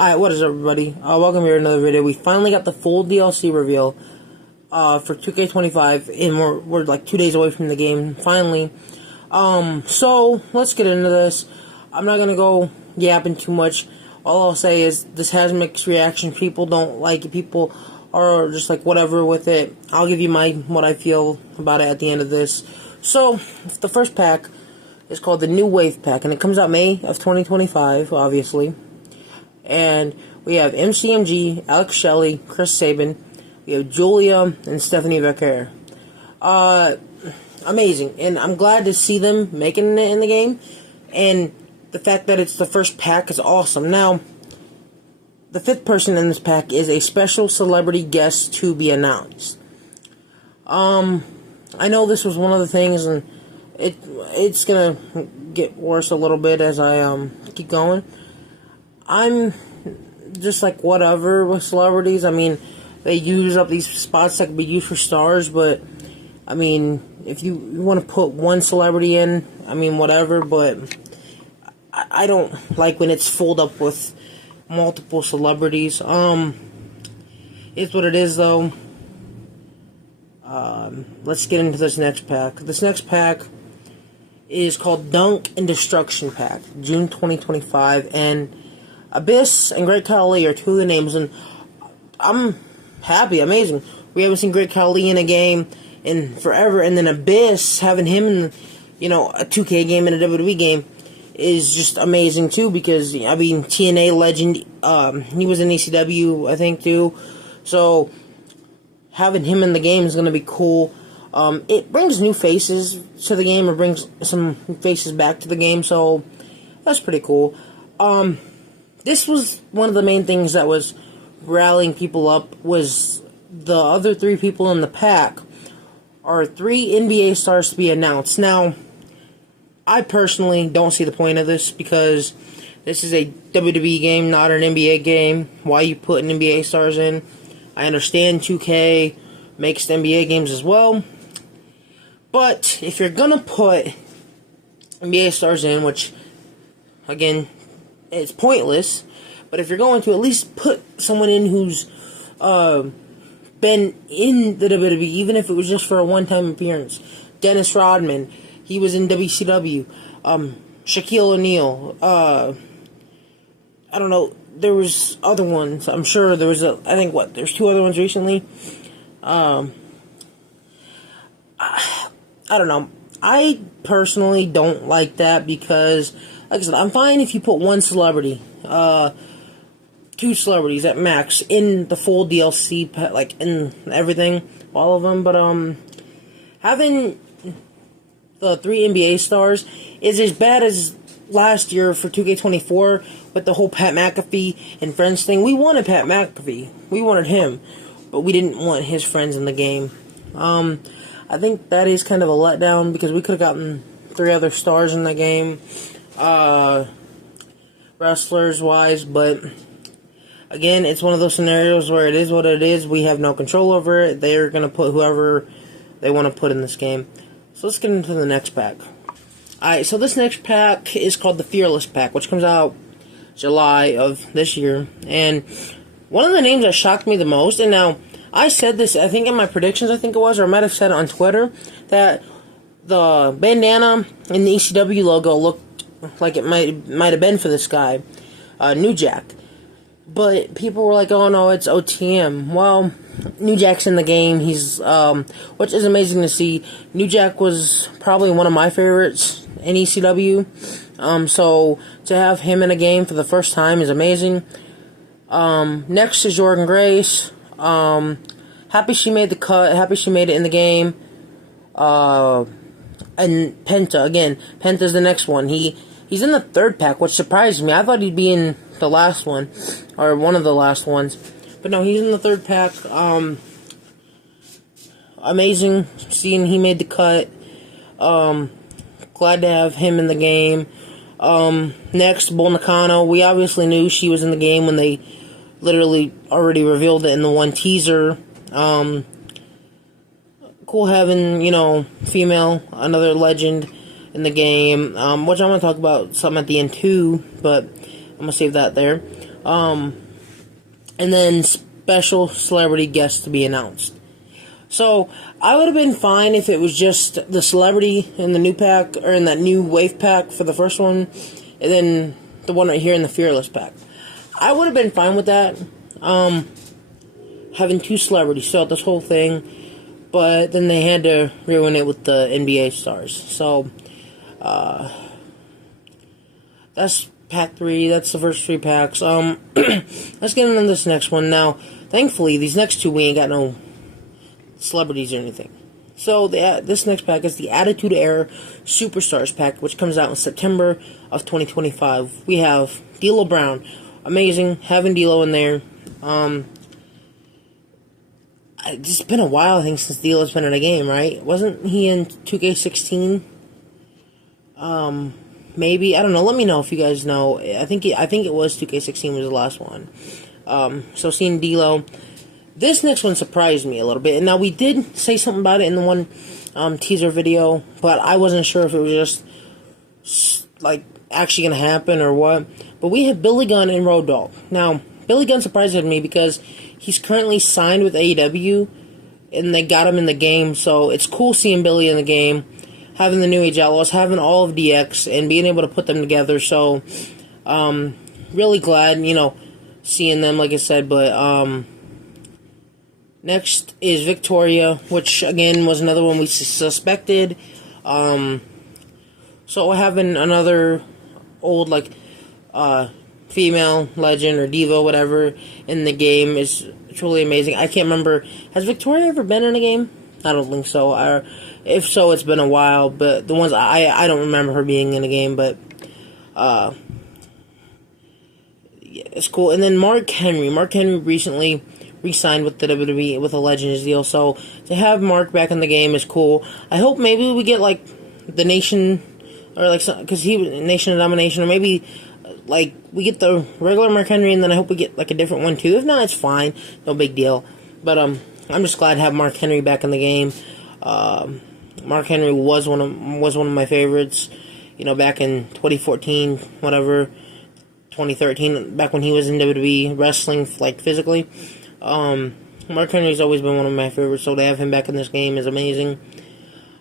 Alright, what is up, everybody? Welcome here to another video. We finally got the full DLC reveal for 2K25, and we're like 2 days away from the game, finally. So, let's get into this. I'm not gonna go yapping too much. All I'll say is, this has mixed reaction. People don't like it. People are just like, whatever with it. I'll give you what I feel about it at the end of this. So, the first pack is called the New Wave Pack, and it comes out May of 2025, obviously. And we have MCMG, Alex Shelley, Chris Sabin, we have Julia, and Stephanie Becker. Amazing, and I'm glad to see them making it in the game, and the fact that it's the first pack is awesome. Now, the fifth person in this pack is a special celebrity guest to be announced. I know this was one of the things, and it's gonna get worse a little bit as I keep going. I'm just like whatever with celebrities. I mean, they use up these spots that could be used for stars, but I mean, if you want to put one celebrity in, I mean, whatever, but I don't like when it's filled up with multiple celebrities. It's what it is, though. Let's get into this next pack. This next pack is called Dunk and Destruction Pack, June 2025, and Abyss and Great Khali are two of the names, and I'm happy, amazing. We haven't seen Great Khali in a game in forever, and then Abyss, having him in, a 2K game and a WWE game is just amazing too, because, I mean, TNA legend, he was in ECW, I think, too, so having him in the game is going to be cool. It brings new faces to the game, or brings some faces back to the game, so that's pretty cool. This was one of the main things that was rallying people up, was the other three people in the pack are 3 NBA stars to be announced. Now, I personally don't see the point of this, because this is a WWE game, not an NBA game. Why you putting NBA stars in? I understand 2K makes the NBA games as well, but if you're gonna put NBA stars in, which, again, it's pointless, but if you're going to at least put someone in who's been in the WWE, even if it was just for a one-time appearance. Dennis Rodman, he was in WCW. Shaquille O'Neal. I don't know. There was other ones. I'm sure there was there's 2 other ones recently. I don't know. I personally don't like that, because, like I said, I'm fine if you put one celebrity, 2 celebrities at max in the full DLC, like in everything, all of them. But having the 3 NBA stars is as bad as last year for 2K24 with the whole Pat McAfee and friends thing. We wanted Pat McAfee, we wanted him, but we didn't want his friends in the game. I think that is kind of a letdown, because we could have gotten 3 other stars in the game, wrestlers-wise, but again, it's one of those scenarios where it is what it is. We have no control over it. They're going to put whoever they want to put in this game. So let's get into the next pack. Alright, so this next pack is called the Fearless Pack, which comes out July of this year. And one of the names that shocked me the most, and now, I said this, I think in my predictions, or I might have said it on Twitter, that the bandana and the ECW logo looked like it might have been for this guy, New Jack. But people were like, oh no, it's OTM. Well, New Jack's in the game. He's, which is amazing to see. New Jack was probably one of my favorites in ECW. So to have him in a game for the first time is amazing. Next is Jordan Grace. Happy she made the cut. Happy she made it in the game. And Penta, again. Penta's the next one. He's in the 3rd pack, which surprised me. I thought he'd be in the last one, or one of the last ones. But no, he's in the 3rd pack. Amazing seeing he made the cut. Glad to have him in the game. Next, Bull Nakano. We obviously knew she was in the game when they literally already revealed it in the one teaser. Cool having, female, another legend in the game, which I'm going to talk about something at the end too, but I'm going to save that there. and then special celebrity guests to be announced. So I would have been fine if it was just the celebrity in the new pack, or in that new wave pack for the first one, and then the one right here in the Fearless pack. I would have been fine with that. Having two celebrities throughout this whole thing, but then they had to ruin it with the NBA stars. So that's pack 3. That's the first 3 packs. Let's get into this next one now. Thankfully, these next 2 we ain't got no celebrities or anything. So this next pack is the Attitude Era Superstars pack, which comes out in September of 2025. We have D'Lo Brown, amazing having D'Lo in there. It's been a while, I think, since D'Lo's been in a game, right? Wasn't he in 2K16? Maybe, I don't know. Let me know if you guys know. I think it was 2K16 was the last one. So seeing D'Lo. This next one surprised me a little bit. And now we did say something about it in the one teaser video, but I wasn't sure if it was just like actually gonna happen or what. But we have Billy Gunn and Road Dogg. Now, Billy Gunn surprised me because he's currently signed with AEW, and they got him in the game. So it's cool seeing Billy in the game, having the New Age Outlaws, having all of DX, and being able to put them together. So, really glad, seeing them, like I said. But next is Victoria, which again was another one we suspected. So having another old female legend or diva, whatever, in the game is truly amazing. I can't remember, has Victoria ever been in a game? I don't think so. If so, it's been a while. But the ones I don't remember her being in a game. But yeah, it's cool. And then Mark Henry recently re-signed with the WWE with a Legends deal. So to have Mark back in the game is cool. I hope maybe we get the Nation, or because he was Nation of Domination, or maybe we get the regular Mark Henry, and then I hope we get a different one too. If not, it's fine, no big deal. But I'm just glad to have Mark Henry back in the game. Mark Henry was one of my favorites, back in 2014, whatever, 2013, back when he was in WWE wrestling physically. Mark Henry's always been one of my favorites, so to have him back in this game is amazing.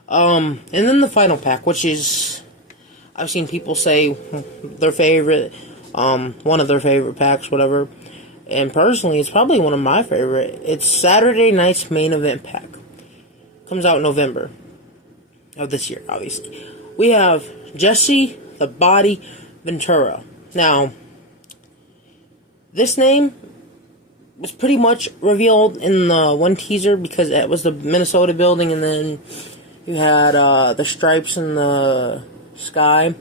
And then the final pack, which is, I've seen people say their favorite, one of their favorite packs, whatever. And personally, it's probably one of my favorite. It's Saturday Night's Main Event pack. Comes out in November of this year, obviously. We have Jesse the Body Ventura. Now, this name was pretty much revealed in the one teaser because it was the Minnesota building, and then you had the stripes in the sky.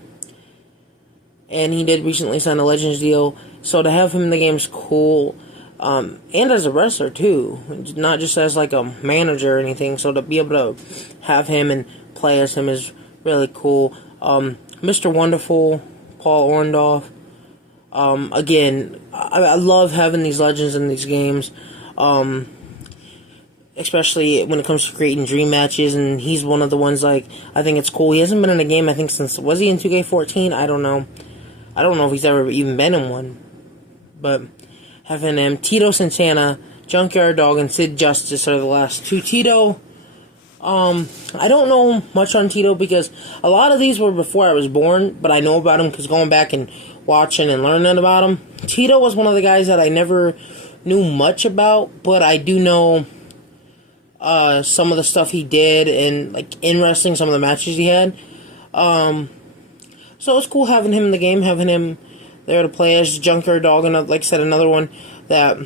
And he did recently sign a Legends deal, so to have him in the game is cool. And as a wrestler too, not just as a manager or anything. So to be able to have him and play as him is really cool. Mr. Wonderful, Paul Orndorff. Again, I love having these legends in these games, especially when it comes to creating dream matches, and he's one of the ones, I think it's cool. He hasn't been in a game, I think, since, was he in 2K14? I don't know if he's ever even been in one, but having him, Tito Santana, Junkyard Dog, and Sid Justice are the last two. Tito, I don't know much on Tito because a lot of these were before I was born, but I know about him because going back and watching and learning about him. Tito was one of the guys that I never knew much about, but I do know some of the stuff he did and in wrestling, some of the matches he had. So it's cool having him in the game, having him there to play as Junkyard Dog, and like I said, another one that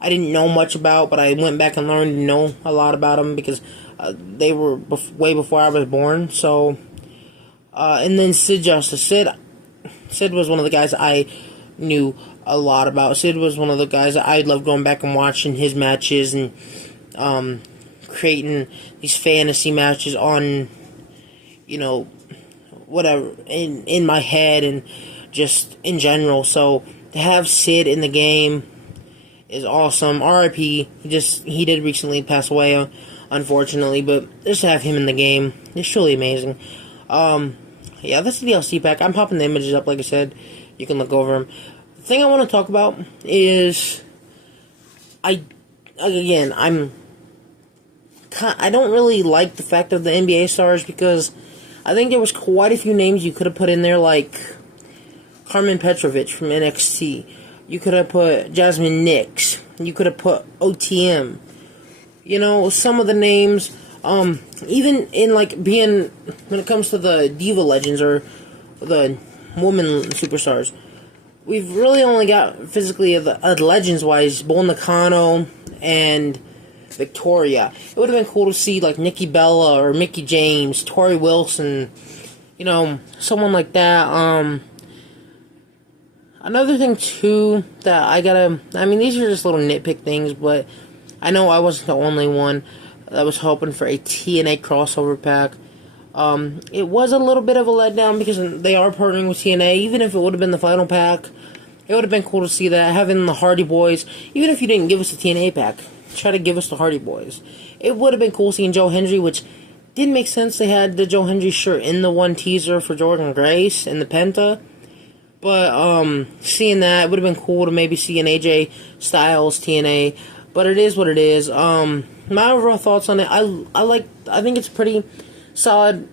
I didn't know much about, but I went back and learned to know a lot about them because they were way before I was born. So, and then Sid Justice. Sid was one of the guys I knew a lot about. Sid was one of the guys that I loved going back and watching his matches and creating these fantasy matches on, whatever, in my head and just in general. So to have Sid in the game is awesome. R.I.P. He did recently pass away, unfortunately, but just to have him in the game is truly amazing. Yeah, that's the DLC pack. I'm popping the images up, like I said. You can look over them. thing I want to talk about is I don't really like the fact of the NBA stars, because I think there was quite a few names you could have put in there, like Carmen Petrovic from NXT. You could have put Jasmine Nix. You could have put OTM. You know, some of the names, even in like being, when it comes to the Diva Legends or the women superstars, we've really only got physically legends-wise Bull Nakano and Victoria. It would have been cool to see like Nikki Bella or Mickey James, Tori Wilson, you know, someone like that. Another thing too that I mean, these are just little nitpick things, but I know I wasn't the only one that was hoping for a TNA crossover pack. It was a little bit of a letdown because they are partnering with TNA. Even if it would have been the final pack, it would have been cool to see that. Having the Hardy Boys, even if you didn't give us a TNA pack, try to give us the Hardy Boys. It would have been cool seeing Joe Hendry, which didn't make sense. They had the Joe Hendry shirt in the one teaser for Jordan Grace and the Penta. But seeing that, it would have been cool to maybe see an AJ Styles TNA. But it is what it is. My overall thoughts on it, I think it's pretty solid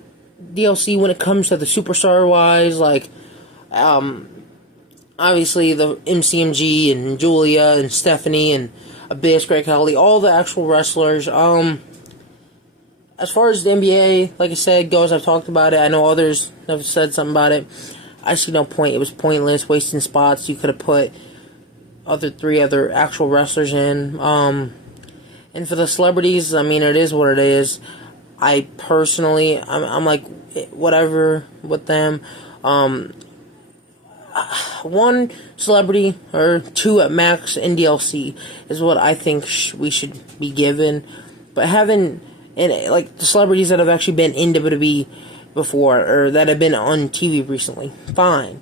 DLC when it comes to the superstar wise. Like, obviously the MCMG and Julia and Stephanie and Abyss, Greg Khali, all the actual wrestlers. As far as the NBA, like I said, goes, I've talked about it. I know others have said something about it. I see no point. It was pointless, wasting spots. You could have put three other actual wrestlers in. And for the celebrities, I mean, it is what it is. I personally, I'm like, whatever with them. One celebrity or two at max in DLC is what I think we should be given. But having, like, the celebrities that have actually been in WWE before, or that have been on TV recently, fine.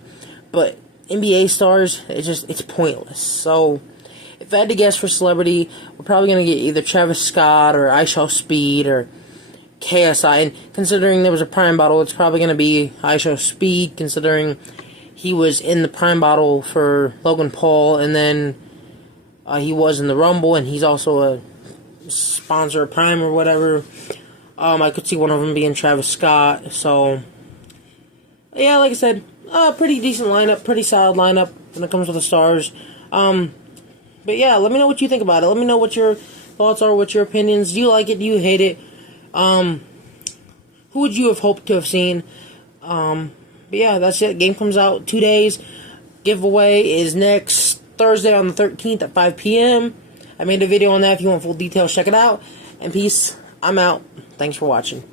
But NBA stars, it's pointless. So, if I had to guess for celebrity, we're probably going to get either Travis Scott or ISO Speed or KSI. And considering there was a Prime Bottle, it's probably going to be ISO Speed, considering he was in the Prime Bottle for Logan Paul, and then he was in the Rumble, and he's also a sponsor of Prime or whatever. I could see one of them being Travis Scott. So, yeah, like I said, pretty decent lineup, pretty solid lineup when it comes to the stars. But yeah, let me know what you think about it. Let me know what your thoughts are, what your opinions. Do you like it? Do you hate it? Who would you have hoped to have seen? But yeah, that's it. Game comes out 2 days. Giveaway is next Thursday on the 13th at 5 p.m. I made a video on that. If you want full details, check it out. And peace. I'm out. Thanks for watching.